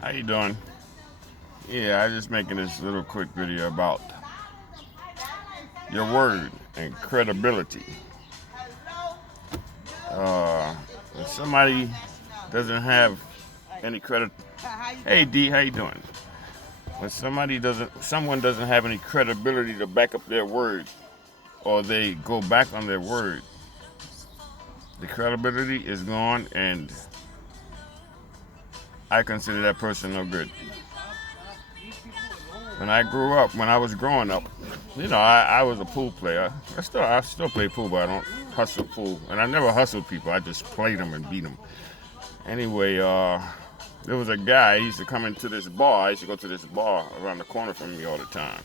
How you doing? Yeah, I just making this little quick video about your word and credibility. If somebody doesn't have any credit, hey D, how you doing? When someone doesn't have any credibility to back up their word, or they go back on their word, the credibility is gone, and I consider that person no good. When I was growing up, I was a pool player. I still play pool, but I don't hustle pool. And I never hustled people. I just played them and beat them. Anyway, there was a guy. He used to come into this bar. I used to go to this bar around the corner from me all the time.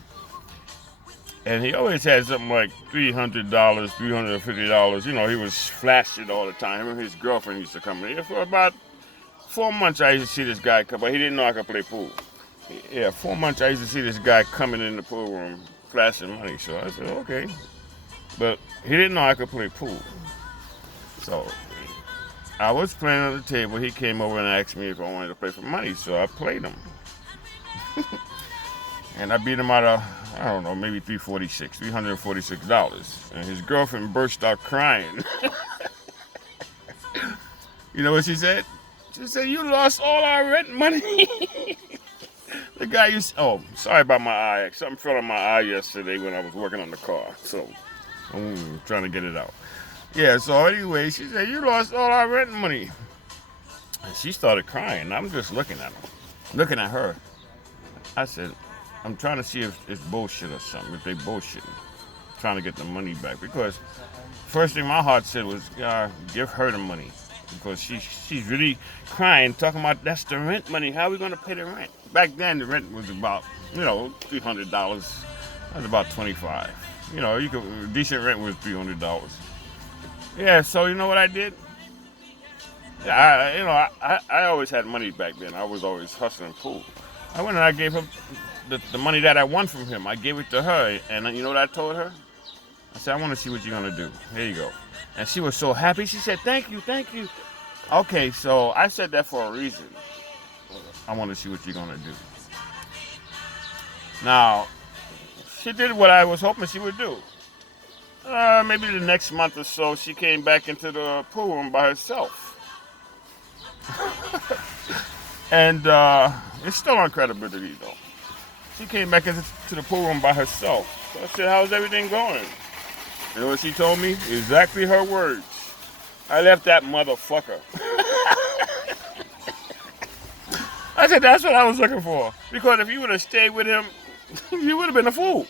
And he always had something like $300, $350. He was flashing all the time. Him and his girlfriend used to come in here for about 4 months. I used to see this guy come, but he didn't know I could play pool. Yeah, 4 months I used to see this guy coming in the pool room flashing money. So I said, okay. But he didn't know I could play pool. So I was playing on the table. He came over and asked me if I wanted to play for money. So I played him. And I beat him out of, I don't know, maybe $346. And his girlfriend burst out crying. You know what she said? She said, "You lost all our rent money." The guy sorry about my eye. Something fell on my eye yesterday when I was working on the car. So I'm trying to get it out. Yeah, so anyway, she said, "You lost all our rent money." And she started crying. I'm just looking at her. I said, I'm trying to see if it's bullshit or something, if they bullshitting. Trying to get the money back. Because first thing my heart said was, give her the money. Because she's really crying, talking about that's the rent money. How are we going to pay the rent? Back then, the rent was about, $300. That's about $25. Decent rent was $300. Yeah, so you know what I did? Yeah, I always had money back then. I was always hustling pool. I went and I gave her the money that I won from him. I gave it to her, and you know what I told her? I said, I want to see what you're going to do. Here you go. And she was so happy. She said, thank you, thank you. Okay, so I said that for a reason. I want to see what you're going to do. Now, she did what I was hoping she would do. Maybe the next month or so, she came back into the pool room by herself. And it's still on credibility, though. She came back into the pool room by herself. So I said, how's everything going? You know what she told me? Exactly her words. I left that motherfucker. I said, that's what I was looking for. Because if you would have stayed with him, you would have been a fool.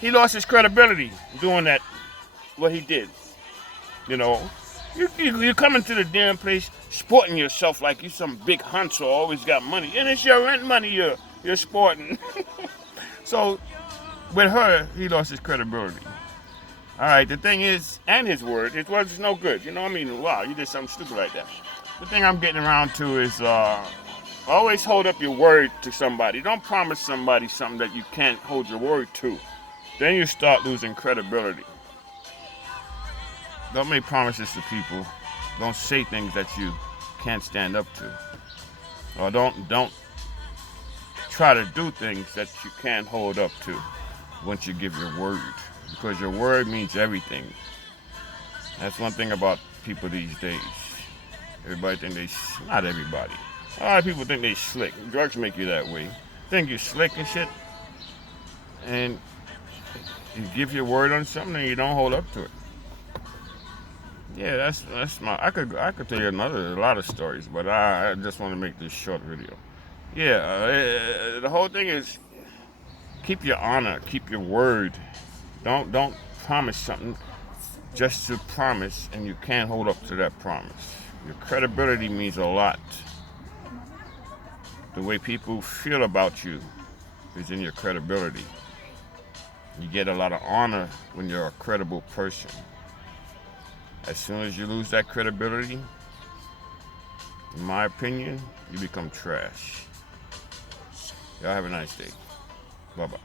He lost his credibility doing that, what he did. You come into the damn place sporting yourself like you some big hunter always got money. And it's your rent money you're sporting. So, with her, he lost his credibility. All right, the thing is, and his word was no good. Wow, you did something stupid like that. The thing I'm getting around to is always hold up your word to somebody. Don't promise somebody something that you can't hold your word to. Then you start losing credibility. Don't make promises to people. Don't say things that you can't stand up to. Or don't try to do things that you can't hold up to once you give your word. Because your word means everything. That's one thing about people these days. Everybody think not everybody. A lot of people think they slick. Drugs make you that way. Think you're slick and shit. And you give your word on something and you don't hold up to it. Yeah, that's my. I could tell you a lot of stories, but I just want to make this short video. Yeah, the whole thing is keep your honor, keep your word. Don't promise something just to promise, and you can't hold up to that promise. Your credibility means a lot. The way people feel about you is in your credibility. You get a lot of honor when you're a credible person. As soon as you lose that credibility, in my opinion, you become trash. Y'all have a nice day. Bye-bye.